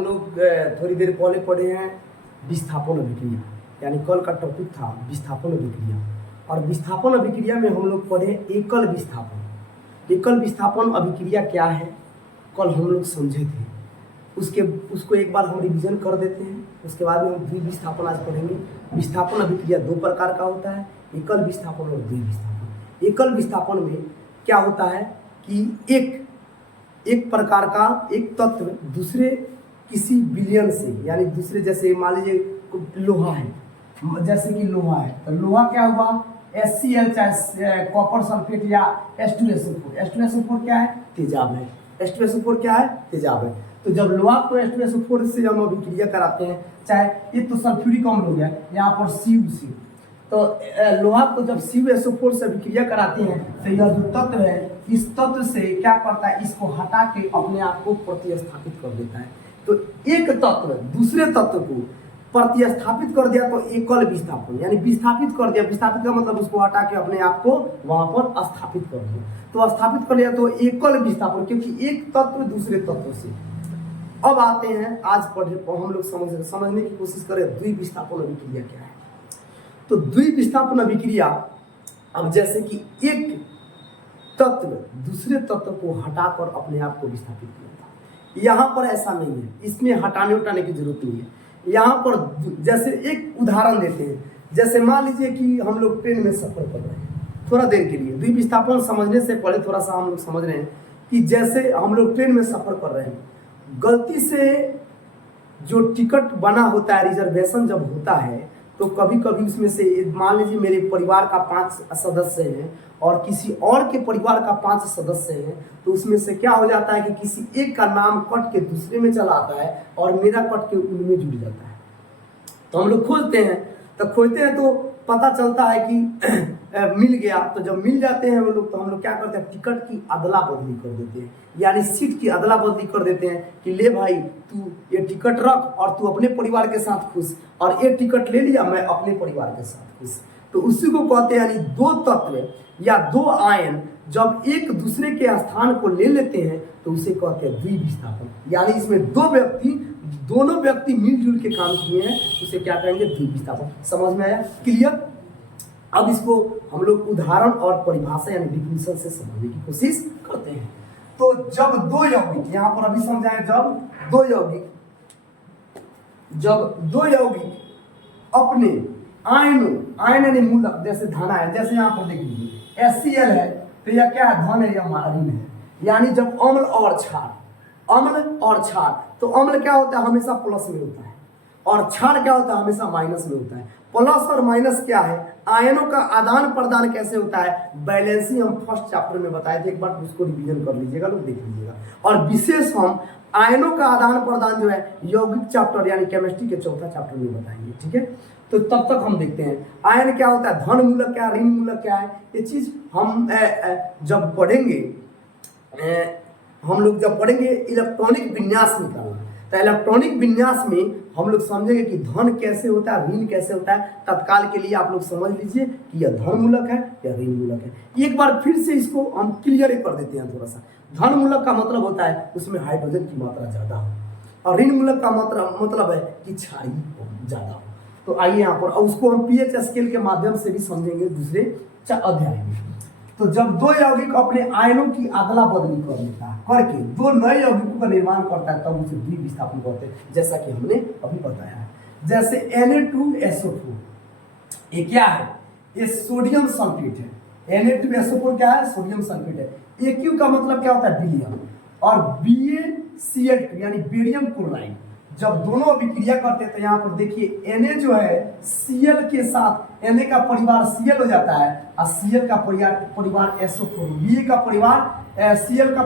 हम लोग थोड़ी देर पहले पढ़े हैं विस्थापन अभिक्रिया, यानी कल का टॉपिक था विस्थापन अभिक्रिया। और विस्थापन अभिक्रिया में हम लोग पढ़े एकल विस्थापन। एकल विस्थापन अभिक्रिया क्या है कल हम लोग समझे थे, उसको एक बार हम रिवीजन कर देते हैं। उसके बाद में हम द्विविस्थापन आज पढ़ेंगे। विस्थापन अभिक्रिया दो प्रकार का होता है, एकल विस्थापन और द्विविस्थापन। एकल विस्थापन में क्या होता है कि एक प्रकार का एक तत्व दूसरे किसी विलयन से, यानी दूसरे, जैसे मान लीजिए लोहा है, जैसे कि लोहा है तो लोहा क्या हुआ HCl चाहे कॉपर सल्फेट या H2SO4। H2SO4 क्या है? तेजाब है। H2SO4 क्या है? तेजाब है। तो जब लोहा को H2SO4 से हम अभिक्रिया कराते हैं, चाहे ये तो सल्फ्यूरिक अम्ल हो गया, यहाँ पर CuC, तो लोहा को जब CuSO4 से अभिक्रिया कराते हैं तो यह जो तत्व है इस तत्व से क्या करता है, इसको हटा के अपने आप को प्रतिस्थापित कर देता है। तो एक तत्व दूसरे तत्व को प्रतिस्थापित कर दिया तो एकल विस्थापन, यानी विस्थापित कर दिया। विस्थापित का मतलब उसको हटा के अपने आप को वहां पर स्थापित कर दिया, तो स्थापित कर लिया तो एकल विस्थापन, क्योंकि एक तत्व दूसरे तत्व से। अब आते हैं आज हम लोग समझने की कोशिश करें द्विविस्थापन अभिक्रिया क्या है। तो द्विविस्थापन अभिक्रिया, अब जैसे कि एक तत्व दूसरे तत्व को हटाकर अपने आप को विस्थापित करता है, यहाँ पर ऐसा नहीं है, इसमें हटाने की जरूरत नहीं है। यहाँ पर जैसे एक उदाहरण देते हैं, जैसे मान लीजिए कि हम लोग ट्रेन में सफर कर रहे हैं थोड़ा देर के लिए। द्विविस्थापन समझने से पहले थोड़ा सा हम लोग समझ रहे हैं कि जैसे हम लोग ट्रेन में सफर कर रहे हैं, गलती से जो टिकट बना होता है, रिजर्वेशन जब होता है, तो कभी कभी उसमें से मान लीजिए मेरे परिवार का 5 सदस्य हैं और किसी और के परिवार का 5 सदस्य हैं, तो उसमें से क्या हो जाता है कि किसी एक का नाम कट के दूसरे में चला आता है और मेरा कट के उनमें जुड़ जाता है। तो हम लोग खोजते हैं तो पता चलता है कि मिल गया। तो जब मिल जाते हैं वो लोग, तो हम लोग क्या करते हैं, टिकट की अदला बदली कर देते हैं, यानी सीट की अदला बदली कर देते हैं कि ले भाई तू ये टिकट रख और तू अपने परिवार के साथ खुश, और ये टिकट ले लिया मैं अपने परिवार के साथ खुश। तो उसी को कहते हैं, यानी दो तत्व या दो आयन जब एक दूसरे के स्थान को ले लेते हैं तो उसे कहते हैं द्विविस्थापन। यानी इसमें दोनों व्यक्ति मिलजुल के काम किए हैं, उसे क्या कहेंगे, द्विविस्थापन। समझ में आया? क्लियर? अब इसको हम लोग उदाहरण और परिभाषा यानी डिफिनेशन से समझने की कोशिश करते हैं। तो जब दो यौगिक, यहाँ पर अभी समझाएं, जब दो यौगिक अपने आयन यानी मूलक, जैसे धन है, जैसे यहाँ पर देख लीजिए HCl है, तो यह क्या है, धन है या ऋण है। यानी जब अम्ल और क्षार, तो अम्ल क्या होता है, हमेशा प्लस में होता है, और क्षार क्या होता है, हमेशा माइनस में होता है। प्लस और माइनस क्या है, आयनों का आदान प्रदान कैसे होता है, बैलेंसिंग हम फर्स्ट चैप्टर में बताए थे, एक बार उसको रिवीजन कर लीजिएगा, लोग देख लीजिएगा। और विशेष हम आयनों का आदान प्रदान जो है यौगिक चैप्टर यानी केमिस्ट्री के चौथा चैप्टर में बताएंगे, ठीक है। तो तब तक हम देखते हैं आयन क्या होता है, धन मूलक क्या है, ऋण मूलक क्या है। ये चीज हम जब पढ़ेंगे, हम लोग जब पढ़ेंगे इलेक्ट्रॉनिक विन्यास निकालना, तो इलेक्ट्रॉनिक विन्यास में हम लोग समझेंगे कि धन कैसे होता है, ऋण कैसे होता है। तत्काल के लिए आप लोग समझ लीजिए कि यह धन मूलक है या ऋण मूलक है। एक बार फिर से इसको हम क्लियर कर देते हैं थोड़ा सा। धन मूलक का मतलब होता है उसमें हाइड्रोजन की मात्रा ज्यादा हो, और ऋण मूलक का मतलब है कि क्षारीय ज्यादा हो। तो आइए यहाँ पर उसको हम pH स्केल के माध्यम से भी समझेंगे दूसरे अध्याय में। तो जब दो यौगिक अपने आयनों की अदला बदली कर लेता है, करके दो नए यौगिकों का निर्माण करता है, तब उसे द्विविस्थापन कहते हैं, जैसा कि हमने अभी बताया है। जैसे Na2SO4, ये क्या है, ये सोडियम सल्फेट है। Na2SO4 क्या है, सोडियम सल्फेट है। Aq का मतलब क्या होता है, विलियम, और BaCl2 यानी बेरियम क्लोराइड। जब दोनों अभिक्रिया करते हैं तो यहाँ पर देखिए Na जो है Cl के साथ, Na का परिवार Cl हो जाता है, और Cl का परिवार SO4, Ba का परिवार Cl का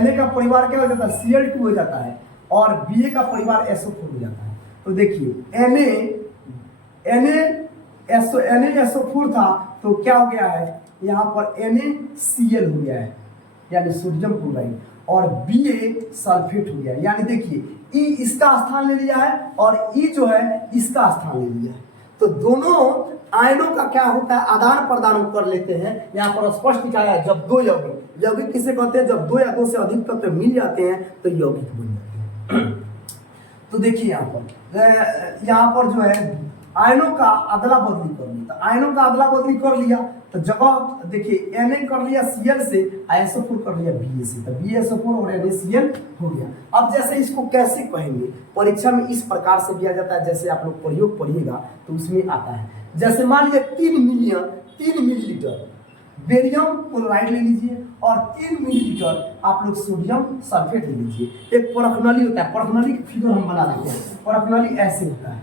Na का परिवार क्या हो जाता है, Cl2 हो जाता है, और Ba का परिवार SO4 हो जाता है। तो देखिए NaSO4 था, तो क्या हो गया है, यहाँ पर NaCl हो गया है, यानी सोडियम क्लोराइड, और Ba सल्फेट हो गया। यानी देखिए E इसका स्थान ले लिया है और E जो है इसका स्थान ले लिया है। तो दोनों आयनों का क्या होता है, आदान प्रदान कर लेते हैं। यहाँ पर स्पष्ट लिखा है, जब दो यौगिक किसे कहते हैं, जब दो या दो से अधिक तत्व मिल जाते हैं तो यौगिक बन जाते हैं। तो देखिए यहाँ पर जो है आयनों का अदला बदली कर लिया, तो आयनों का अदला बदली कर लिया तो जगह देखिए Na कर लिया Cl से, SO4 कर लिया Ba से, तो BSO4 और NaCl हो गया। अब जैसे इसको कैसे कहेंगे, परीक्षा में इस प्रकार से दिया जाता है, जैसे आप लोग प्रयोग पढ़िएगा तो उसमें आता है। जैसे मान लीजिए 3 मिलीलीटर बेरियम क्लोराइड ले लीजिए और 3 मिलीलीटर आप लोग सोडियम सल्फेट ले लीजिए। एक परखनली होता है, परखनली की फिगर हम बना देते हैं। परखनली ऐसे होता है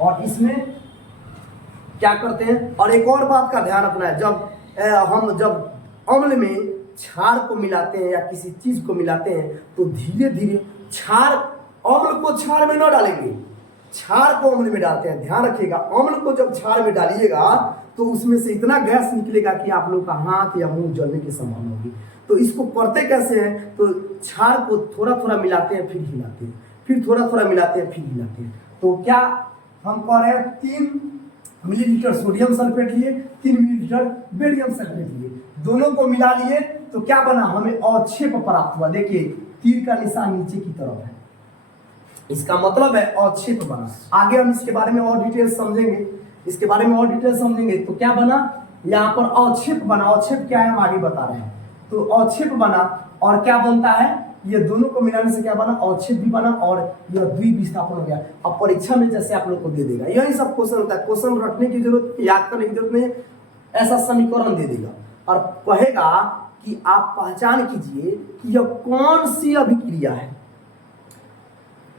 और इसमें क्या करते हैं, और एक और बात का ध्यान रखना है, जब अम्ल में क्षार को मिलाते हैं या किसी चीज को मिलाते हैं तो धीरे धीरे अम्ल को क्षार में न डालेंगे, क्षार को अम्ल में डालते हैं। ध्यान रखिएगा, अम्ल को जब क्षार में डालिएगा तो उसमें से इतना गैस निकलेगा कि आप लोग का हाथ या मुंह जलने की संभावना होगी। तो इसको करते कैसे हैं, तो क्षार को थोड़ा थोड़ा मिलाते हैं फिर हिलाते हैं, फिर थोड़ा थोड़ा मिलाते हैं फिर हिलाते हैं। तो क्या हम कह रहे हैं, 3 मिलीलीटर सोडियम सल्फेट लिए, 3 मिलीलीटर बेरियम सल्फेट लिए, दोनों को मिला लिए तो क्या बना, हमें अवक्षेप प्राप्त हुआ। देखिए तीर का निशान नीचे की तरफ है, इसका मतलब है अवक्षेप बना। आगे हम इसके बारे में और डिटेल समझेंगे, तो क्या बना, यहाँ पर अवक्षेप बना। अवक्षेप क्या है हम आगे बता रहे हैं। तो अवक्षेप बना और क्या बनता है, ये दोनों को मिलाने से क्या बना, अवक्षेप भी बना और यह द्विविस्थापन हो गया। अब परीक्षा में जैसे आप लोग को दे देगा, यही सब क्वेश्चन होता है, क्वेश्चन रखने की जरूरत, याद करने की जरूरत नहीं है, ऐसा समीकरण दे देगा और कहेगा कि आप पहचान कीजिए कि यह कौन सी अभिक्रिया है।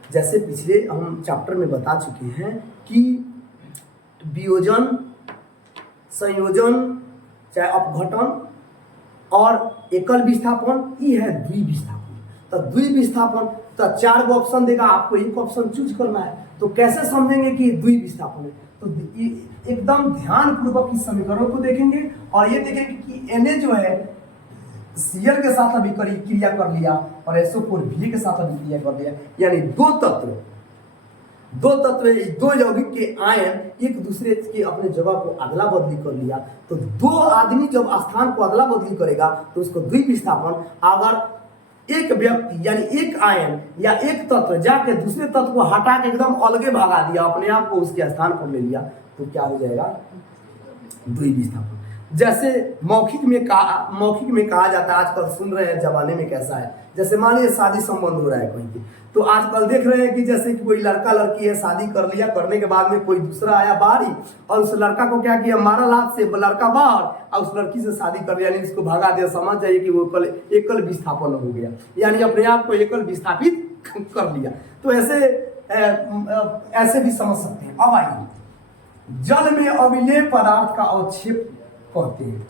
जैसे पिछले हम चैप्टर में बता चुके हैं कि वियोजन, संयोजन, चाहे अपघटन और एकल विस्थापन, ये है द्विविस्थापन। तो द्विविस्थापन, तो 4 गो ऑप्शन देगा, आपको एक ऑप्शन चूज करना है। तो कैसे समझेंगे कि द्विविस्थापन है, तो एकदम ध्यान पूर्वक इस समीकरण को देखेंगे और ये देखेंगे कि Na जो है Cl के साथ अभिक्रिया कर लिया और SO4 Ba के साथ अभिक्रिया कर लिया, यानी दो तत्व, दो यौगिक के आयन एक दूसरे के अपने जगह को अदला बदली कर लिया। तो दो आदमी जब स्थान को अदला बदली करेगा तो उसको द्विविस्थापन। अगर एक व्यक्ति यानी एक आयन या एक तत्व जाके दूसरे तत्व को हटा के एकदम अलगे भगा दिया, अपने आप को उसके स्थान पर ले लिया, तो क्या हो जाएगा, द्विविस्थापन। जैसे मौखिक में कहा जाता है, आजकल सुन रहे हैं जमाने में कैसा है, जैसे मान लीजिए शादी संबंध हो रहा है कहीं पे, तो आजकल देख रहे हैं कि जैसे कि कोई लड़का लड़की है, शादी कर लिया, करने के बाद में कोई दूसरा आया बाहर ही और उस लड़का को क्या किया, मारा लात से, लड़का बाहर और उस लड़की से शादी कर लिया, यानी इसको भगा दिया। समझ जाइए कि वो एकल विस्थापन हो गया, यानी अपने आप को एकल विस्थापित कर लिया। तो ऐसे भी समझ सकते हैं। अब आइए, जल में अविलेय पदार्थ का अवक्षेप कहते हैं।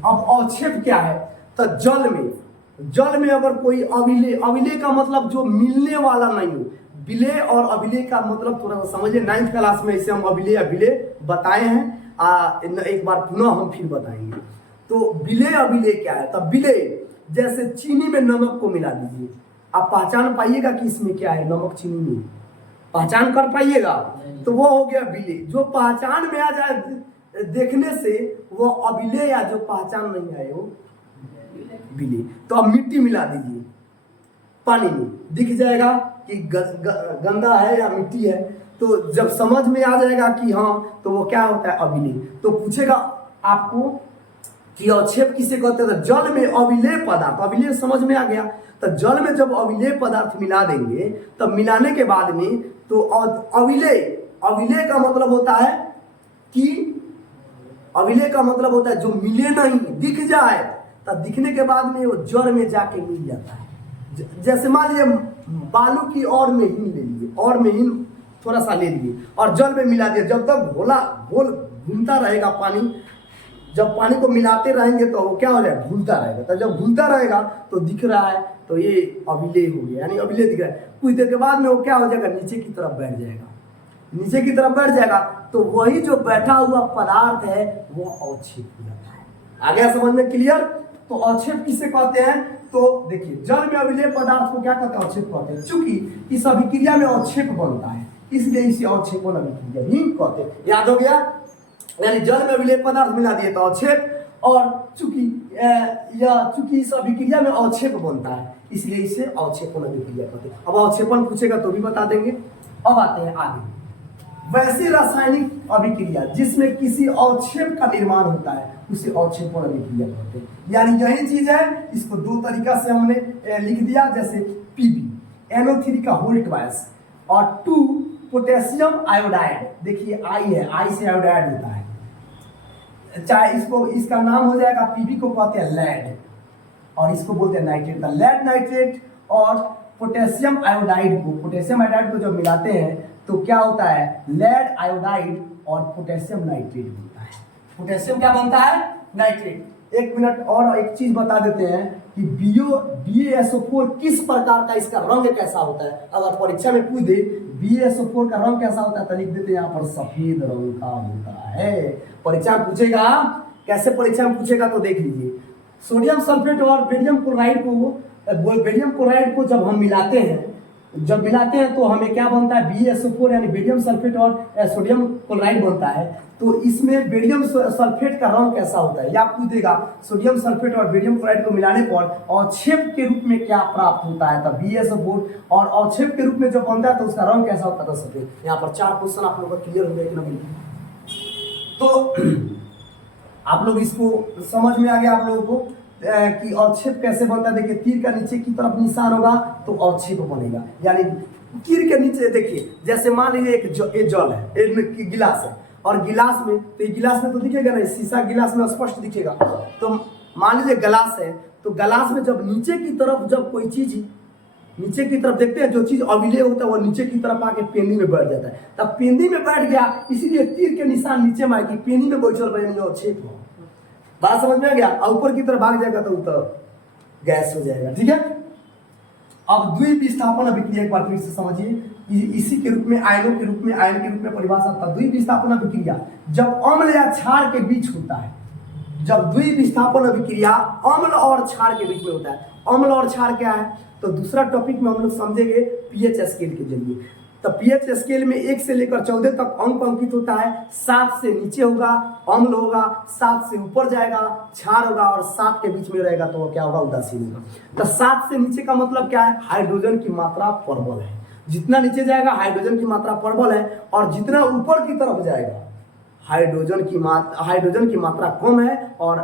अब अवक्षेप क्या है, तो जल में अगर कोई अविलेय का मतलब जो मिलने वाला नहीं हो, विलेय और अविलेय का मतलब थोड़ा सा समझिए। 9th क्लास में इसे हम अविलेय बताए हैं, एक बार पुनः हम फिर बताएंगे। तो विलेय अविलेय क्या है, तब विलेय जैसे चीनी में नमक को मिला दीजिए, आप पहचान पाइएगा कि इसमें क्या है, नमक चीनी में पहचान कर पाइएगा, तो वो हो गया विलेय। जो पहचान में आ जाए देखने से वो अविलेय, या जो पहचान नहीं आए वो विलेय। तो अब मिट्टी मिला दीजिए पानी में, दिख जाएगा कि गंदा है या मिट्टी है, तो जब समझ में आ जाएगा कि हाँ, तो वो क्या होता है, अविलेय। तो पूछेगा आपको कि अवक्षेप किसे कहते हैं, तो जल में अविलेय पदार्थ, अविलेय समझ में आ गया। तो जल में जब अविलेय पदार्थ मिला देंगे, तब मिलाने के बाद में तो अविलेय का मतलब होता है कि अविलेय का मतलब होता है जो मिले नहीं, दिख जाए, तब दिखने के बाद में वो जल में जाके मिल जाता है। जैसे मान लीजिए बालू की और में हीन ले लिए, और में हीन थोड़ा सा ले लिए और जल में मिला दिया, जब तक घोल घूमता रहेगा पानी, जब पानी को मिलाते रहेंगे तो वो क्या हो जाएगा, घूमता रहेगा। तो जब घूमता रहेगा तो दिख रहा है, तो ये अविलेय हो गया, यानी अविलेय दिख रहा है। कुछ देर के बाद में वो क्या हो जाएगा, नीचे की तरफ बैठ जाएगा, तो वही जो बैठा हुआ पदार्थ है वो अवक्षेप हो जाता है। आ गया समझ में, क्लियर। तो अवक्षेप किसे कहते हैं, तो देखिए जल में अविलेय पदार्थ को क्या कहते हैं, अवक्षेप कहते हैं। चूंकि इस अभिक्रिया में अवक्षेप बनता है, इसलिए इसे अवक्षेपण अभिक्रिया ही कहते हैं। याद हो गया, यानी जल में अविलेय पदार्थ मिला दिए तो अवक्षेप, और चूंकि यह चूंकि इस अभिक्रिया में अवक्षेप बनता है इसलिए इसे अवक्षेपण अभिक्रिया कहते हैं। अब अवक्षेपण पूछेगा तो भी बता देंगे। अब आते हैं आगे। वैसी रासायनिक अभिक्रिया जिसमें किसी अवक्षेप का निर्माण होता है उसे अवक्षेपण अभिक्रिया कहते हैं। यानी यही चीज है, इसको दो तरीका से हमने लिख दिया, जैसे Pb NO3 का होल ट्वाइस और 2 पोटेशियम आयोडाइड। देखिए आई है, आई से आयोडाइड होता है, चाहे इसको इसका नाम हो जाएगा Pb को कहते हैं लेड और इसको बोलते हैं नाइट्रेट। का लेड नाइट्रेट और पोटेशियम आयोडाइड को जब मिलाते हैं तो क्या होता है, लेड आयोडाइड और पोटेशियम नाइट्रेट बनता है। पोटेशियम क्या बनता है, नाइट्रेट। एक मिनट और एक चीज बता देते हैं कि BaSO4 किस प्रकार का, इसका रंग कैसा होता है। अगर परीक्षा में पूछ दे BaSO4 का रंग कैसा होता है तो लिख देते हैं यहाँ पर सफेद रंग का होता है। परीक्षा में पूछेगा, कैसे परीक्षा में पूछेगा तो देख लीजिए। सोडियम सल्फेट और बेरियम क्लोराइड को जब हम मिलाते हैं तो हमें क्या बनता है, BaSO4 यानी बेरियम सल्फेट और सोडियम क्लोराइड बनता है। तो इसमें बेरियम सल्फेट का रंग कैसा होता है या पूछेगा सोडियम सल्फेट और बेरियम क्लोराइड को मिलाने पर अवक्षेप के रूप में क्या प्राप्त होता है, तब BaSO4 और अवक्षेप के रूप में जब बनता है तो उसका रंग कैसा होता है, सफेद। यहाँ पर 4 क्वेश्चन आप लोगों का क्लियर हो गया कि नहीं। तो आप लोग इसको समझ में आ गया आप लोगों को कि अवक्षेप कैसे बनता है। देखिए तीर का नीचे की तरफ निशान होगा तो अवक्षेप बनेगा। यानी तीर के नीचे देखिए, जैसे मान लीजिए एक जल है, एक गिलास है और गिलास में तो दिखेगा नहीं, शीशा गिलास में स्पष्ट दिखेगा। तो मान लीजिए गिलास है तो गिलास में जब नीचे की तरफ जब कोई चीज नीचे की तरफ देखते हैं, जो चीज अविलेय होता है वो नीचे की तरफ आके पेंदी में बैठ जाता है। तब पेंदी में बैठ गया इसीलिए तीर के निशान नीचे में आएगी, पेंदी में बैठल बने जो अवक्षेप हो। बात समझ में आ गया। ऊपर की तरफ भाग जाएगा तो ऊपर गैस हो जाएगा। ठीक है। अब द्विविस्थापन अभिक्रिया एक बार फिर से समझिए। इसी के रूप में आयन के रूप में परिभाषा होता है। द्विविस्थापन अभिक्रिया जब अम्ल या क्षार के बीच होता है, जब द्विविस्थापन अभिक्रिया अम्ल और क्षार के बीच में होता है। अम्ल और क्षार क्या है तो दूसरा टॉपिक में हम लोग समझेंगे पीएच स्केल के जरिए। तो पीएच स्केल में 1 से लेकर 14 तक अंक अंकित होता है। 7 से नीचे होगा अम्ल होगा, 7 से ऊपर जाएगा क्षार होगा और 7 के बीच में रहेगा तो क्या होगा, उदासीन होगा। तो 7 से नीचे का मतलब क्या है, हाइड्रोजन की मात्रा प्रबल है। जितना नीचे जाएगा हाइड्रोजन की मात्रा प्रबल है और जितना ऊपर की तरफ जाएगा हाइड्रोजन की मात्रा कम है और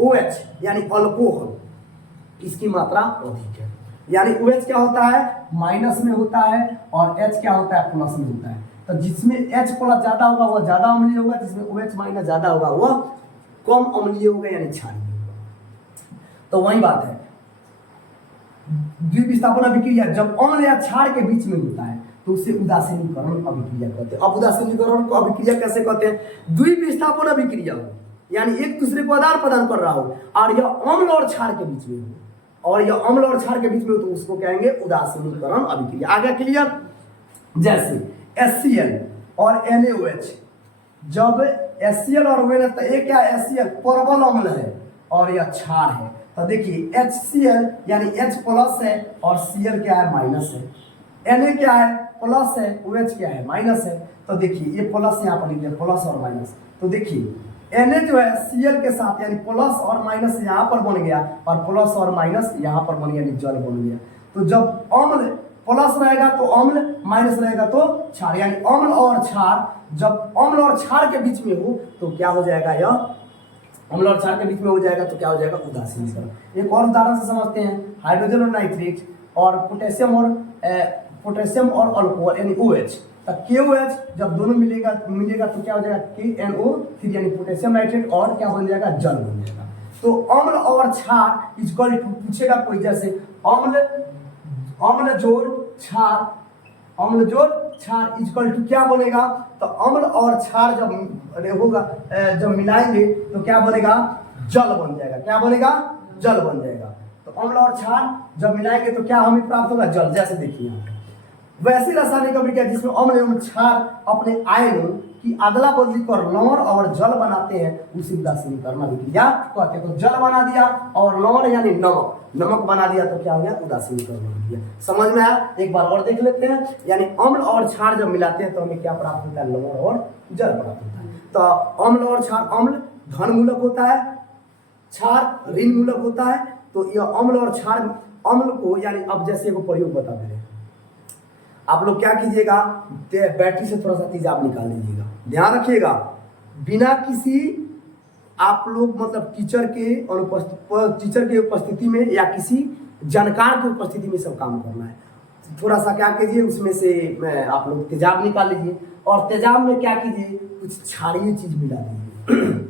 OH यानी अल्कोहल इसकी मात्रा अधिक है। यानी OH क्या होता है, माइनस में होता है और H क्या होता है, प्लस में होता है। तो जिसमें H प्लस ज्यादा होगा वह ज्यादा अम्लीय होगा, जिसमें OH माइनस ज्यादा होगा वह कम अम्लीय होगा यानी क्षारीय होगा। तो वही बात है, द्विविस्थापन अभिक्रिया जब अम्ल या क्षार के बीच में होता है तो उसे उदासीनीकरण अभिक्रिया कहते हैं। अब उदासीनीकरण को अभिक्रिया कैसे कहते हैं, द्विविस्थापन अभिक्रिया हो यानी एक दूसरे को आदान प्रदान कर रहा हो और यह अम्ल और क्षार के बीच में हो और यह अम्ल और क्षार के बीच में हो तो उसको कहेंगे उदासीनीकरण अभिक्रिया। आगे क्लियर। जैसे HCl और NaOH, जब HCl और ONH तो एक क्या HCl प्रबल अम्ल है और यह क्षार है। तो देखिए HCl यानी H प्लस है और Cl क्या है, माइनस है। Na क्या है, प्लस है, OH क्या है, माइनस है। तो देखिए ये प्लस यहाँ पर लिखे प्लस और माइनस। तो देखिए Na जो है Cl के साथ यानी प्लस और माइनस यहाँ पर बन गया और प्लस और माइनस यहाँ पर बन गया, जल बन गया। तो जब अम्ल प्लस रहेगा तो अम्ल, माइनस रहेगा तो क्षार, यानी अम्ल और क्षार, जब अम्ल और क्षार के बीच में हो तो क्या हो जाएगा, यह अम्ल और क्षार के बीच में हो जाएगा तो क्या हो जाएगा, उदासीनीकरण। एक और उदाहरण से समझते हैं, हाइड्रोजन और नाइट्रेट और पोटेशियम और अल्कोहल यानी OH। KOH जब दोनों मिलेगा तो क्या हो जाएगा, KNO3 यानी पोटेशियम नाइट्रेट और क्या बन जाएगा, जल बन जाएगा। तो अम्ल और क्षार इक्वल टू पूछेगा कोई, जैसे अम्ल जोड़ क्षार इक्वल टू क्या बनेगा, तो अम्ल और क्षार जब होगा जब मिलाएंगे तो क्या बनेगा, जल बन जाएगा। क्या बनेगा, जल बन जाएगा। तो अम्ल और क्षार जब मिलाएंगे तो क्या हमें प्राप्त होगा, जल। जैसे देखिए यहाँ वैसी रासायनिक अभिक्रिया जिसमें अम्ल एवं क्षार अपने आयनों की अदला बदली कर लवण और जल बनाते हैं उसी उदासीनीकरण अभिक्रिया कहते हैं। तो जल बना दिया और लवण यानी नमक बना दिया तो क्या हो गया, उदासीनीकरण अभिक्रिया। समझ में आया। एक बार और देख लेते हैं। यानी अम्ल और क्षार जब मिलाते हैं तो हमें क्या प्राप्त होता है, लवण और जल प्राप्त होता है। तो अम्ल और क्षार, अम्ल धन मूलक होता है क्षार ऋण मूलक होता है। तो यह अम्ल और क्षार, अम्ल को यानी अब जैसे वो प्रयोग बता दे रहे हैं, आप लोग क्या कीजिएगा, बैटरी से थोड़ा सा तेजाब निकाल लीजिएगा। ध्यान रखिएगा, बिना किसी आप लोग मतलब टीचर के उपस्थिति में या किसी जानकार की उपस्थिति में सब काम करना है। थोड़ा सा क्या कीजिए, उसमें से आप लोग तेजाब निकाल लीजिए और तेजाब में क्या कीजिए, कुछ क्षारीय चीज मिला दीजिए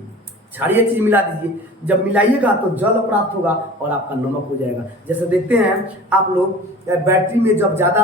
क्षारीय चीज मिला दीजिए। जब मिलाइएगा तो जल प्राप्त होगा और आपका नमक हो जाएगा। जैसे देखते हैं आप लोग बैटरी में जब ज़्यादा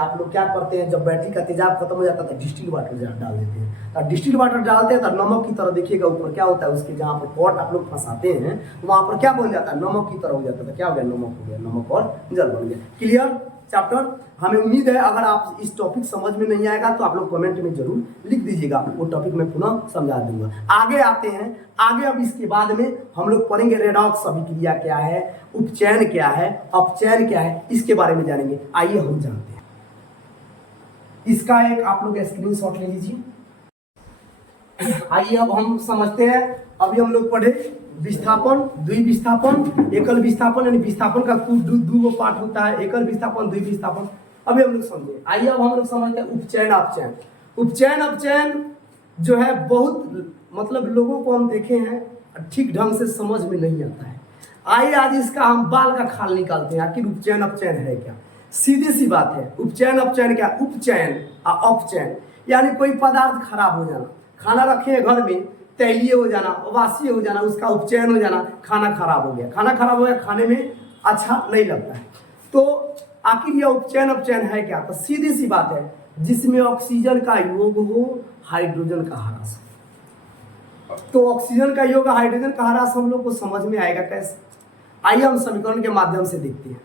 आप लोग क्या करते हैं, जब बैटरी का तेजाब खत्म हो जाता है तो डिस्टिल वाटर डाल देते हैं। और डिस्टिल वाटर डालते हैं तो नमक की तरह देखिएगा ऊपर क्या होता है, उसके जहाँ पर पॉट आप लोग फंसाते हैं वहाँ पर क्या बन जाता है, नमक की तरह हो जाता है। क्या हो गया, नमक हो गया, नमक और जल बन गया। Clear chapter. हमें उम्मीद है अगर आप इस टॉपिक समझ में नहीं आएगा तो आप लोग कमेंट में जरूर लिख दीजिएगा, वो टॉपिक मैं पुनः समझा दूंगा। आगे आते हैं, आगे अब इसके बाद में हम लोग पढ़ेंगे रेडॉक्स अभिक्रिया क्या है, उपचयन क्या है, अपचयन क्या है, इसके बारे में जानेंगे। आइए हम जानते हैं। इसका एक आप लोग स्क्रीनशॉट ले लीजिए। आइए अब हम समझते हैं। अभी हम लोग पढ़े विस्थापन, द्विविस्थापन, एकल विस्थापन, यानी विस्थापन का दो पार्ट होता है, एकल विस्थापन, द्विविस्थापन। अभी हम लोग समझे। आइए अब हम लोग समझते हैं उपचयन अपचयन। उपचयन अपचयन जो है बहुत मतलब लोगों को हम देखे हैं ठीक ढंग से समझ में नहीं आता है। आइए आज इसका हम बाल का खाल निकालते हैं, आखिर उपचयन अपचयन है क्या। सीधी सी बात है, उपचयन अपचयन क्या, उपचयन और अपचयन यानी कोई पदार्थ खराब हो जाना, खाना रखे हैं घर में, तैलीय हो जाना, वासी हो जाना, उसका उपचयन हो जाना, खाना खराब हो गया। खाना खराब हो गया, खाने में अच्छा नहीं लगता है। तो आखिर यह उपचयन अपचयन है क्या, तो सीधी सी बात है, जिसमें ऑक्सीजन का योग हो, हाइड्रोजन का ह्रास। तो ऑक्सीजन का योग, हाइड्रोजन का ह्रास हम लोग को समझ में आएगा कैसे। आइए हम समीकरण के माध्यम से देखते हैं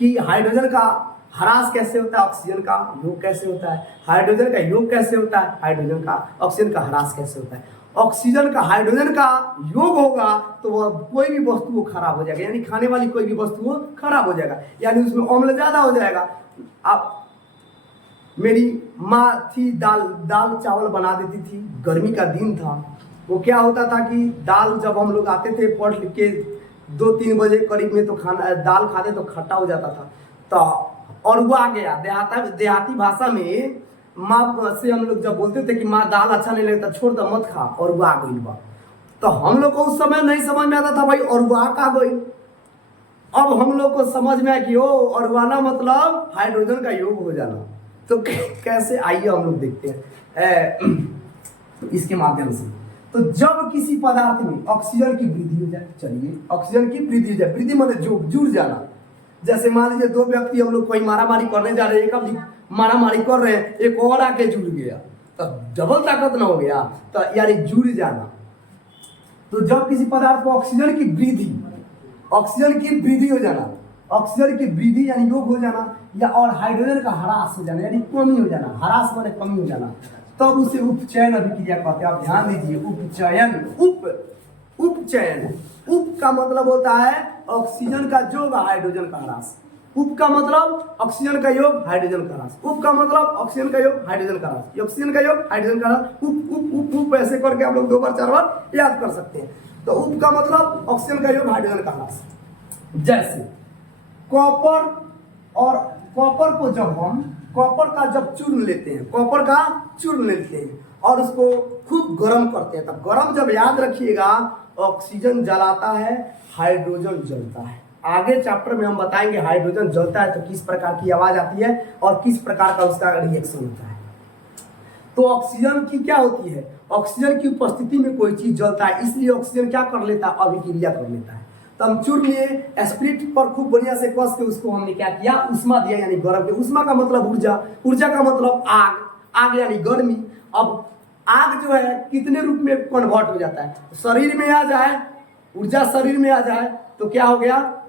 कि हाइड्रोजन का ह्रास कैसे होता है, ऑक्सीजन का योग कैसे होता है, हाइड्रोजन का योग कैसे होता है, हाइड्रोजन का ऑक्सीजन का ह्रास कैसे होता है। ऑक्सीजन का हाइड्रोजन का योग होगा तो वह कोई भी वस्तु वो खराब हो जाएगा, यानी खाने वाली कोई भी वस्तु वो खराब हो जाएगा, यानी उसमें अम्ल ज्यादा हो जाएगा। आप मेरी माँ थी, दाल चावल बना देती थी, गर्मी का दिन था। वो क्या होता था कि दाल जब हम लोग आते थे पढ़ लिख के 2-3 बजे करीब में, तो खाना दाल खाते तो खट्टा हो जाता था। तो और वो आ गया देहाती भाषा में माँ से हम लोग जब बोलते थे कि माँ दाल अच्छा नहीं लगता, छोड़ दो मत खा, और वो आ गई बा। तो हम लोग को उस समय नहीं समझ में आता था भाई और वो आ का गई। अब हम लोग को समझ में आया कि ओ और वाना मतलब हाइड्रोजन का योग हो जाना। तो कैसे, आइए हम लोग देखते हैं इसके माध्यम से। तो जब किसी पदार्थ में ऑक्सीजन की वृद्धि हो जाए, चलिए ऑक्सीजन की वृद्धि हो जाए, वृद्धि माने जुड़ जाना। जैसे मान लीजिए 2 व्यक्ति हम लोग कोई मारामारी करने जा रहे हैं, एक आदमी मारामारी कर रहे हैं, एक और आके जुड़ गया, तो डबल ताकत ना हो गया, तो यानी जुड़ जाना। तो जब किसी पदार्थ को ऑक्सीजन की वृद्धि हो जाना, ऑक्सीजन की वृद्धि यानी योग हो जाना, या और हाइड्रोजन का ह्रास हो जाना यानी कमी हो जाना, ह्रास माने कमी हो जाना, तब उसे उपचयन अभिक्रिया कहते हैं। आप ध्यान दीजिए, उपचयन, उपचयन, उप का मतलब होता है ऑक्सीजन का योग, हाइड्रोजन का ह्रास। उप का मतलब ऑक्सीजन का योग, हाइड्रोजन का ह्रास। उप का मतलब ऑक्सीजन का योग, हाइड्रोजन का ह्रास। ऑक्सीजन का योग, हाइड्रोजन का ह्रास। उप उप उप उप ऐसे करके आप लोग 2 बार 4 बार याद कर सकते हैं। तो उप का मतलब ऑक्सीजन का योग, हाइड्रोजन का ह्रास। जैसे कॉपर, और कॉपर को जब हम कॉपर का जब चूर्ण लेते हैं, कॉपर का चूर्ण लेते हैं और उसको खूब गर्म करते हैं, तब गर्म जब याद रखिएगा, ऑक्सीजन जलाता है, हाइड्रोजन जलता है। आगे चैप्टर में हम बताएंगे हाइड्रोजन जलता है तो किस प्रकार की आवाज आती है और किस प्रकार का उसका रिएक्शन होता है। तो ऑक्सीजन की क्या होती है, ऑक्सीजन की उपस्थिति में कोई चीज जलता है, इसलिए ऑक्सीजन क्या कर लेता है, अभिक्रिया कर लेता है। तो हम चूर्ण लिए, स्प्रिट पर खूब बढ़िया से कस के उसको हमने क्या किया, उष्मा दिया, यानी गर्म के। उष्मा का मतलब ऊर्जा, ऊर्जा का मतलब आग, आग यानी गर्मी। अब आग जो है कितने रूप में कन्वर्ट हो जाता है, शरीर में आ जाए, ऊर्जा शरीर में आ जाए तो क्या हो गया,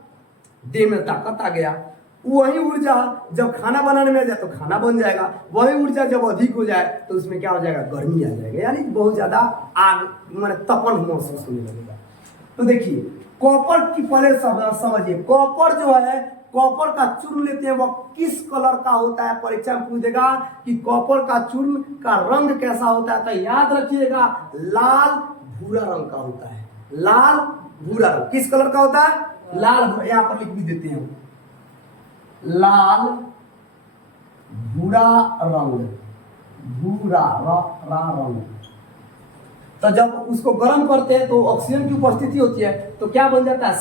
देह में ताकत आ गया। वही ऊर्जा जब खाना बनाने में आ जाए तो खाना बन जाएगा, वही ऊर्जा जब अधिक हो जाए तो उसमें क्या हो जाएगा, गर्मी आ जाएगा, यानी बहुत ज्यादा आग माने तपन महसूस होने लगेगा। तो देखिए कॉपर की पहले समझिए, कॉपर जो है, कॉपर का चूर्ण लेते हैं, वह किस कलर का होता है, परीक्षा में पूछ देगा कि कॉपर का चूर्ण का रंग कैसा होता है, तो याद रखिएगा लाल भूरा रंग का होता है, लाल भूरा रंग। किस कलर का होता है? लाल। यहाँ पर लिख भी देते हैं, लाल भूरा रंग, भूरा रंग। तो जब उसको गर्म करते हैं तो ऑक्सीजन की उपस्थिति होती है, तो क्या बन जाता है?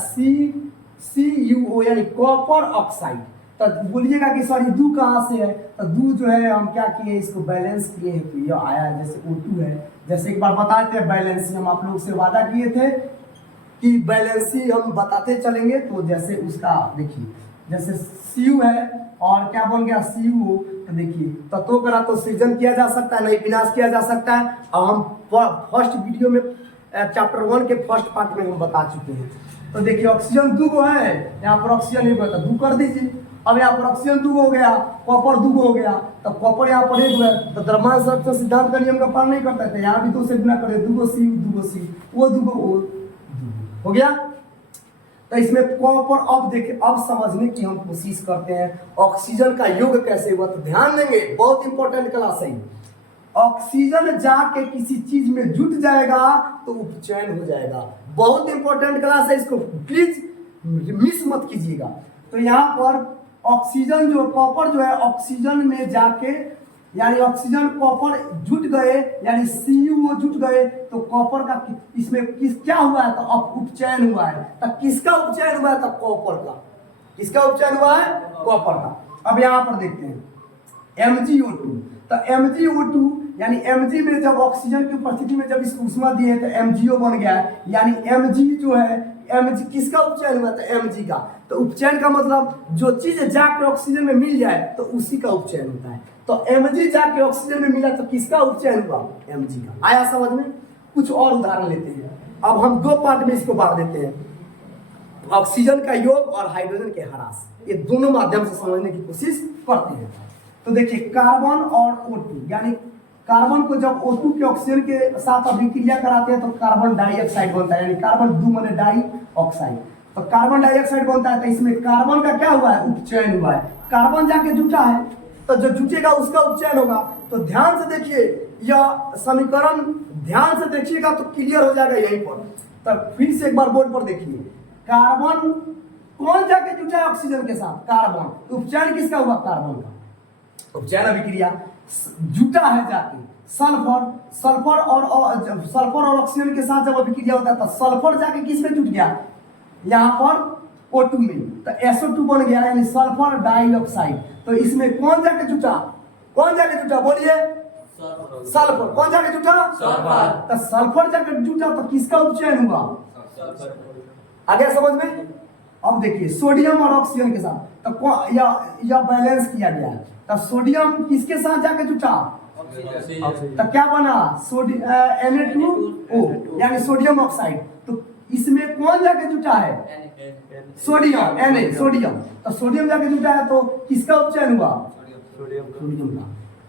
CuO यानी कॉपर ऑक्साइड। तो बोलिएगा कि सर दू कहाँ से है? तो दू जो है हम क्या किए, इसको बैलेंस किए हैं, तो ये आया है। जैसे O2 है, जैसे एक बार बताते हैं बैलेंसी, हम आप लोग से वादा किए थे कि बैलेंसी हम बताते चलेंगे। तो जैसे उसका देखिए, जैसे Cu है और क्या बन गया CuO। तो देखिए तत्वों का ना तो सृजन किया जा सकता है, नहीं विनाश किया जा सकता है। और हम फर्स्ट वीडियो में चैप्टर 1 के फर्स्ट पार्ट में हम बता चुके हैं। तो देखिए ऑक्सीजन 2 है, यहाँ पर ऑक्सीजन 1 है, 2 कर दीजिए। अब यहाँ पर ऑक्सीजन 2 हो गया, कॉपर 2 हो गया, तो कॉपर यहाँ पर 1 है। तो द्रव्यमान संरक्षण सिद्धांत का नियम का पालन नहीं करता है, यहाँ भी 2 से गुना करें, 2 C, 2 C, वो 2 हो गया। तो इसमें कॉपर, अब देखिए, अब समझने की हम कोशिश करते हैं ऑक्सीजन का योग कैसे हुआ। तो ध्यान देंगे, बहुत इंपॉर्टेंट क्लास है। ऑक्सीजन जाके किसी चीज में जुट जाएगा तो उपचयन हो जाएगा। बहुत इंपॉर्टेंट क्लास है, इसको प्लीज मिस मत कीजिएगा। तो यहाँ पर ऑक्सीजन जो कॉपर जो है ऑक्सीजन में जाके, यानी ऑक्सीजन कॉपर जुट गए, यानी CuO जुट गए, तो कॉपर का इसमें क्या हुआ है? तो अब उपचयन हुआ है। तो किसका उपचयन हुआ है? तो कॉपर का। किसका उपचयन हुआ है? कॉपर का। अब यहाँ पर देखते हैं MgO2। तो MgO2 यानी Mg में जब ऑक्सीजन की उपस्थिति में जब इसको ऊष्मा दिए तो MgO बन गया है। यानी Mg जो है, Mg किसका उपचयन हुआ? तो Mg का। तो उपचयन का मतलब जो चीज जाकर ऑक्सीजन में मिल जाए तो उसी का उपचयन होता है। तो Mg जाके ऑक्सीजन में मिला तो किसका उपचयन हुआ? Mg का। आया समझ में? कुछ और उदाहरण लेते हैं। अब हम 2 पार्ट में इसको बांट देते हैं, ऑक्सीजन का योग और हाइड्रोजन के ह्रास। ये दोनों माध्यम से समझने की कोशिश करते हैं। तो देखिए कार्बन और O2, यानी कार्बन को जब O2 के ऑक्सीजन के साथ अभिक्रिया कराते हैं तो कार्बन डाइऑक्साइड बनता है, यानी कार्बन 2 माने डाई ऑक्साइड। तो कार्बन डाइऑक्साइड बनता है, तो इसमें कार्बन का क्या हुआ है? उपचयन हुआ है। कार्बन जाके जुटा है, तो जो जुटेगा उसका उपचयन होगा। तो ध्यान से देखिए, यह समीकरण ध्यान से देखिएगा तो क्लियर हो जाएगा यहीं पर। तो फिर से एक बार बोर्ड पर देखिए, कार्बन कौन जाके जुटा है ऑक्सीजन के साथ? कार्बन। उपचयन किसका हुआ? कार्बन का। उपचयन अभिक्रिया जुटा है जाके सल्फर और ऑक्सीजन के साथ जब अभिक्रिया होता है तो सल्फर जाके किस में जुट गया? यहाँ पर O2 में। तो SO2 बन गया, यानी सल्फर डाइऑक्साइड। तो इसमें कौन जाके जुटा? कौन जाके जुटा? बोलिए। सल्फर। कौन जाके जुटा? सल्फर। तो सल्फर जाके जुटा तो किसका उपचयन हुआ? आ गया समझ में? अब देखिए सोडियम और ऑक्सीजन के साथ तो या बैलेंस किया गया है। तो सोडियम किसके साथ जाके जुटा? तो क्या बना? Na2O, यानी सोडियम ऑक्साइड। तो इसमें कौन जाके जुटा है? Sodium, Na, sodium. तो सोडियम जाके जुटा है तो किसका उपचयन हुआ? सोडियम का।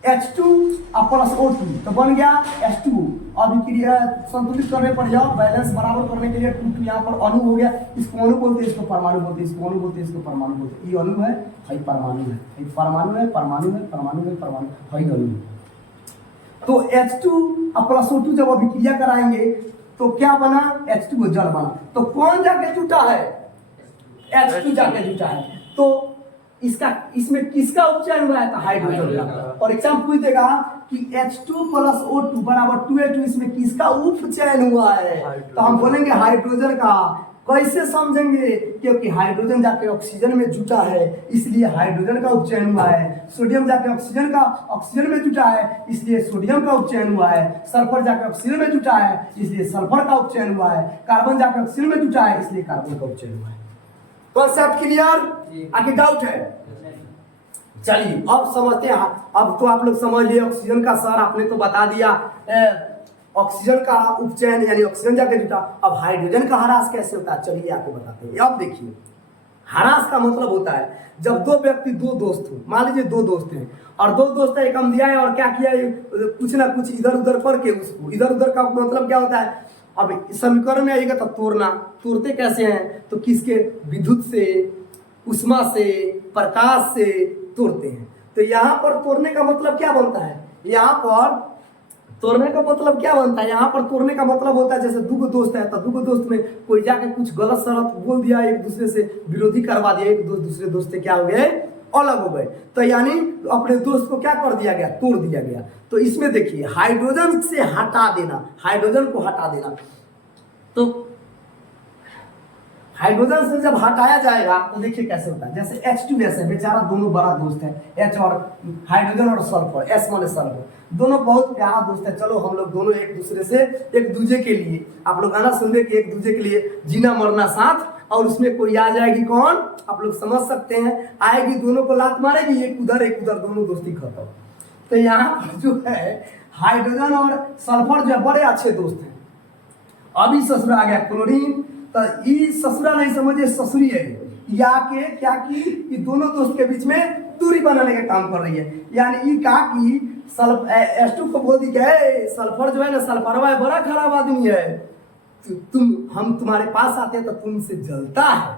H2 प्लस O2 तो बन गया H2। अभिक्रिया संतुलित करने पर या बैलेंस बराबर करने के लिए 2 यहाँ पर अणु हो गया। इसको अणु बोलते हैं, इसको परमाणु बोलते हैं, इसको अणु बोलते हैं, इसको परमाणु बोलते हैं। ये अणु है, ये परमाणु है, ये परमाणु है, परमाणु है, परमाणु है, परमाणु है, ये अणु। तो H2 प्लस O2 जब अभिक्रिया कराएंगे तो क्या बना? H2 जल बना। तो कौन जाके जुटा है? H2 जाके जुटा है। तो इसमें किसका उपचयन हुआ है? तो हाइड्रोजन का। परीक्षा में पूछ देगा कि H2 प्लस O2 बराबर 2A2, इसमें किसका उपचयन हुआ है? तो हम बोलेंगे हाइड्रोजन का। कैसे समझेंगे? क्योंकि हाइड्रोजन जाके ऑक्सीजन में जुटा है, इसलिए हाइड्रोजन का उपचयन हुआ है। सोडियम जाके ऑक्सीजन में जुटा है, इसलिए सोडियम का उपचयन हुआ है। सल्फर जाके ऑक्सीजन में जुटा है, इसलिए सल्फर का उपचयन हुआ है। कार्बन जाके ऑक्सीजन में जुटा है, इसलिए कार्बन का उपचयन हुआ है। Concept clear? आगे डाउट है? चलिए अब समझते हैं। अब तो आप लोग समझ लिए ऑक्सीजन का सर आपने तो बता दिया, ऑक्सीजन का उपचयन यानी ऑक्सीजन जाके जुटा। अब हाइड्रोजन का ह्रास कैसे होता है चलिए आपको बताते हैं। अब देखिए ह्रास का मतलब होता है जब दो व्यक्ति, 2 दोस्त हो, मान लीजिए 2 दोस्त हैं और 2 दोस्त एक हम दिया है और क्या किया है, कुछ ना कुछ इधर उधर करके उसको, इधर उधर का मतलब क्या होता है? अब समीकरण में आएगा तो तोड़ना। तोड़ते कैसे हैं? तो किसके? विद्युत से, उष्मा से, प्रकाश से तोड़ते हैं। तो यहाँ पर तोड़ने का मतलब क्या बनता है? यहाँ पर तोड़ने का मतलब क्या बनता है? यहाँ पर तोड़ने का मतलब होता है जैसे दो दोस्त है तो दो दोस्त में कोई जाके कुछ गलत शरत बोल दिया, एक दूसरे से विरोधी करवा दिया, एक दूसरे दोस्त से क्या हो गए, अलग हो गए, तो यानी अपने दोस्त को क्या कर दिया गया, तोड़ दिया गया। तो इसमें देखिए हाइड्रोजन से हटा देना, हाइड्रोजन को हटा देना, तो हाइड्रोजन से जब हटाया जाएगा तो देखिए कैसे होता है। जैसे H2S है, बेचारा दोनों बड़ा दोस्त है, H और हाइड्रोजन और सल्फर, S माने सल्फर, दोनों बहुत प्यारा दोस्त है। चलो हम लोग दोनों एक दूसरे से एक दूसरे के लिए, आप लोग गाना सुन रहे कि एक दूसरे के लिए जीना मरना साथ, और उसमें कोई आ जाएगी कौन, आप लोग समझ सकते हैं, आएगी दोनों को लात मारेगी, एक उधर दोनों दोस्ती खत्म। तो यहाँ पर जो है हाइड्रोजन और सल्फर जो है बड़े अच्छे दोस्त हैं। अभी ससुर आ गया क्लोरीन, तो ये ससुरा नहीं समझे, ससुरी है या के क्या की, ये दोनों दोस्त के बीच में दूरी बनाने का काम कर रही है। यानी ये कहा कि H2 को बोल दी कि सल्फर जो है ना, सल्फरवा बड़ा खराब आदमी है, हम तुम्हारे पास आते हैं तो तुमसे जलता है।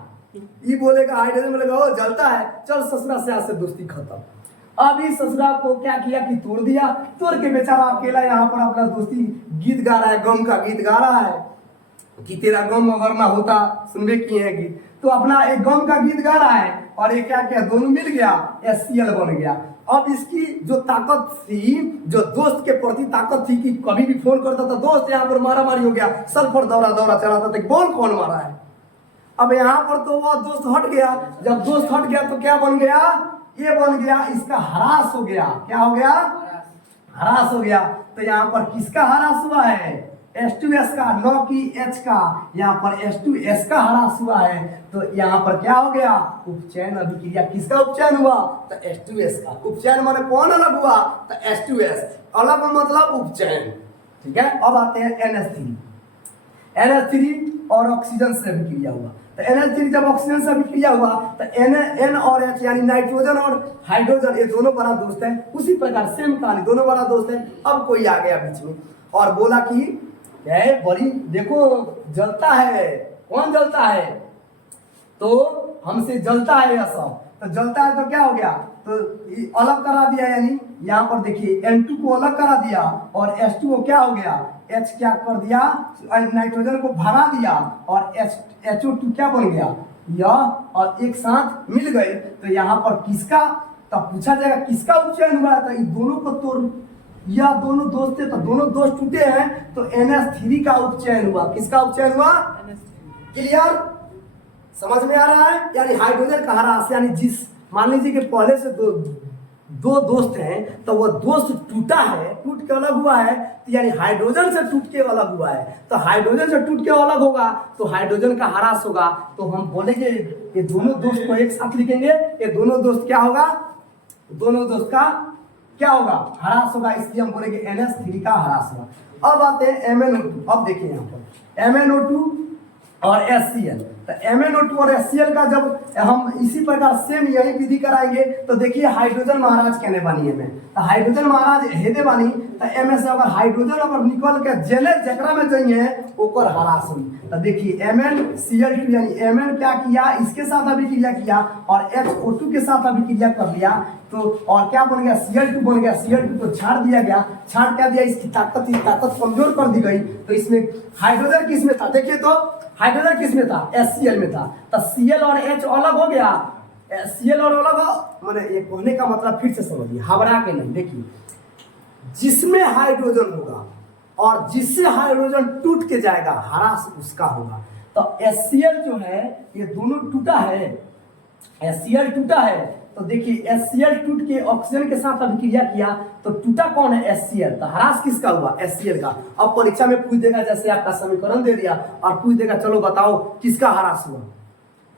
ये बोलेगा हाइड्रोजन बोलेगा ओ जलता है, चल ससुरा से आज से दोस्ती खत्म। अभी ससुरा को क्या किया कि तोड़ दिया, तोड़ के बेचारा अकेला यहाँ पर अपना दोस्ती गीत गा रहा है, गम का गीत गा रहा है कि तेरा गम अगर ना होता, सुनबे किए हैं गीत, तो अपना एक गम का गीत गा रहा है, और ये क्या किया, दोनों मिल गया, HCl बन गया। अब इसकी जो ताकत थी, जो दोस्त के प्रति ताकत थी कि कभी भी फोन करता था दोस्त, यहाँ पर मारा मारी हो गया, सल्फर दौरा चलाता था, बोल कौन मारा है। अब यहाँ पर तो वो दोस्त हट गया, जब दोस्त हट गया तो क्या बन गया, ये बन गया, इसका हरास हो गया। क्या हो गया, हरास हो गया। तो यहाँ पर किसका हरास हुआ है, H2S का, न कि H का, यहाँ पर H2S का हरास हुआ है। तो यहाँ पर क्या हो गया, उपचयन अभिक्रिया, किसका उपचयन हुआ, तो H2S का। उपचयन माने कौन अलग हुआ, तो H2S, अलग मतलब उपचयन, ठीक है। अब आते हैं NH3 और ऑक्सीजन से अभिक्रिया हुआ। तो NH3 जब ऑक्सीजन से अभिक्रिया हुआ तो N और H यानी नाइट्रोजन और हाइड्रोजन, ये दोनों बड़ा दोस्त है। उसी प्रकार सेम कहानी, दोनों बड़ा दोस्त है। अब कोई आ गया बीच में और बोला कि बड़ी देखो जलता है, कौन जलता है, तो हमसे जलता है यह सब। तो जलता है तो क्या हो गया, तो अलग करा दिया, यानी यहाँ पर देखिए N2 को अलग करा दिया, और H2O क्या हो गया, H क्या कर दिया, नाइट्रोजन को भरा दिया, और HO2 क्या बन गया, यह और एक साथ मिल गए। तो यहाँ पर किसका, तब पूछा जाएगा किसका उपचयन हुआ है, तो इन दोनों को तोड़, यह दोनों दोस्त थे तो दोनों दोस्त टूटे हैं, तो NH3 का उपचयन हुआ। किसका उपचयन हुआ, क्लियर, समझ में आ रहा है। यानी हाइड्रोजन का हरास, यानी जिस, मान लीजिए कि पहले से दो दोस्त हैं, तो वो दोस्त टूटा है, टूट के अलग हुआ है, तो यानी हाइड्रोजन से टूट के अलग हुआ है। तो हाइड्रोजन से टूट के अलग होगा तो हाइड्रोजन का हरास होगा। तो हम बोलेंगे ये दोनों दोस्त को एक साथ लिखेंगे, ये दोनों दोस्त क्या होगा, दोनों दोस्त का क्या होगा, हरास होगा, इसलिए हम बोलेंगे NH3 का हरास होगा। अब आते हैं MnO2। अब देखिए यहाँ पर MnO2 और HCl, तो MnO2 और HCl का जब हम इसी प्रकार सेम यही विधि कराएंगे, तो देखिए हाइड्रोजन महाराज कहने बानी है, तो हाइड्रोजन महाराज हेदे बानी, तो एमे से अगर हाइड्रोजन अगर निकल के जेले जकरा में जाइए ओकर हरास हुई। तो देखिए MnCl2 यानी Mn क्या किया, इसके साथ अभिक्रिया किया, और HO2 के साथ अभिक्रिया कर लिया, तो और क्या बन गया, Cl2 बन गया। Cl2 को छाड़ दिया गया, छाड़ क्या दिया, इसकी ताकत कमजोर कर दी गई। तो इसमें हाइड्रोजन किस में था, देखिए तो हाइड्रोजन किस में था, HCl में था। तो Cl और H अलग हो गया, Cl और अलग हो, मैंने ये कहने का मतलब फिर से समझिए, घबरा के नहीं। देखिए जिसमें हाइड्रोजन होगा और जिससे हाइड्रोजन टूट के जाएगा, हरास उसका होगा। तो HCl जो है ये दोनों टूटा है, HCl टूटा है, तो देखिए HCl टूट के ऑक्सीजन के साथ अभिक्रिया किया, तो टूटा कौन है, HCl, तो हरास किसका हुआ, HCl का। अब परीक्षा में पूछ देगा, जैसे आपका समीकरण दे दिया और पूछ देगा चलो बताओ किसका हरास हुआ,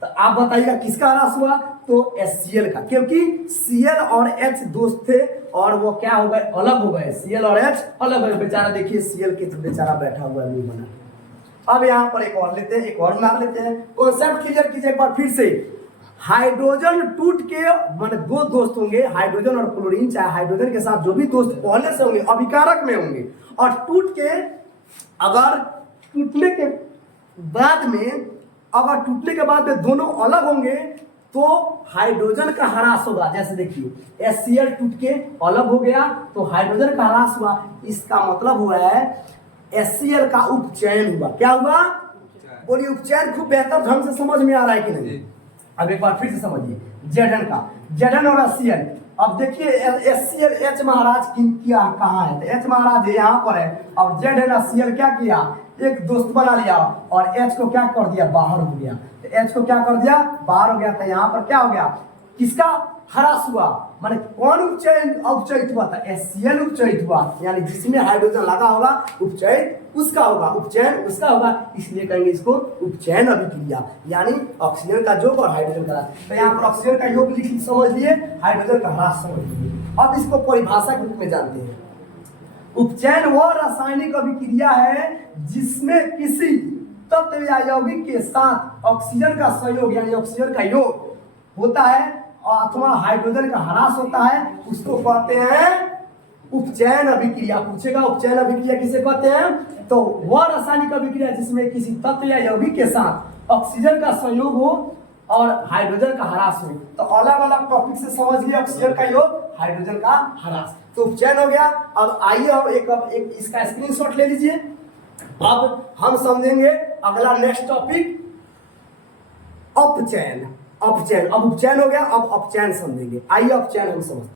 तो आप बताइएगा किसका हरास हुआ, तो HCl का, क्योंकि Cl और H दोस्त थे और वो क्या हो गए, अलग हो गए, Cl और H अलग हो गए। बेचारा देखिए Cl के बेचारा बैठा हुआ है मुंह बना। अब यहाँ पर एक और लेते हैं, एक और बना लेते हैं, कॉन्सेप्ट क्लियर कीजिए एक बार फिर से। हाइड्रोजन टूट के, माने दो दोस्त होंगे, हाइड्रोजन और क्लोरीन, चाहे हाइड्रोजन के साथ जो भी दोस्त पहले से होंगे अभिकारक में होंगे, और टूट के अगर टूटने के बाद में दोनों अलग होंगे, तो हाइड्रोजन का ह्रास होगा। जैसे देखिए HCl टूट के अलग हो गया तो हाइड्रोजन का ह्रास हुआ, इसका मतलब हुआ है HCl का उपचयन हुआ। क्या हुआ? बोलिए उपचयन। खूब बेहतर ढंग से समझ में आ रहा है कि नहीं? अब एक बार फिर से समझिए Zn का, Zn और HCl। अब देखिए HCl H महाराज क्या कहाँ है? तो H महाराज यहाँ पर है। अब Zn HCl क्या किया? एक दोस्त बना लिया और H को क्या कर दिया? बाहर हो गया। तो H को क्या कर दिया? बाहर हो गया। तो यहाँ पर क्या हो गया? किसका ह्रास हुआ? माने कौन उपचयन उपचयित हुआ था? HCl उपचयित हुआ, यानी जिसमें हाइड्रोजन लगा होगा उपचयन उसका होगा, उपचयन उसका होगा, इसलिए कहेंगे इसको उपचयन अभिक्रिया। यानी ऑक्सीजन का योग और हाइड्रोजन का ह्रास। तो यहाँ पर ऑक्सीजन का योग लिख समझ लिए, हाइड्रोजन का ह्रास समझ लिए। अब इसको परिभाषा के रूप में जानते हैं। उपचयन वह रासायनिक अभिक्रिया है जिसमें किसी तत्व या यौगिक के साथ ऑक्सीजन का संयोग यानी ऑक्सीजन का योग होता है अथवा हाइड्रोजन का ह्रास होता है, उसको कहते हैं उपचयन अभिक्रिया। पूछेगा उपचयन अभिक्रिया किसे कहते हैं? तो वह रासायनिक अभिक्रिया जिसमें किसी तत्व या यौगिक के साथ ऑक्सीजन का संयोग हो और हाइड्रोजन का ह्रास हो। तो अलग अलग टॉपिक से समझ लिए ऑक्सीजन का योग, हाइड्रोजन का ह्रास, तो उपचयन हो गया। अब आइए हम एक इसका स्क्रीनशॉट ले लीजिए। अब हम समझेंगे अगला नेक्स्ट टॉपिक अपचयन। अपचयन, अब उपचयन हो गया, अब अपचयन समझेंगे। आइए अपचयन हम समझते हैं।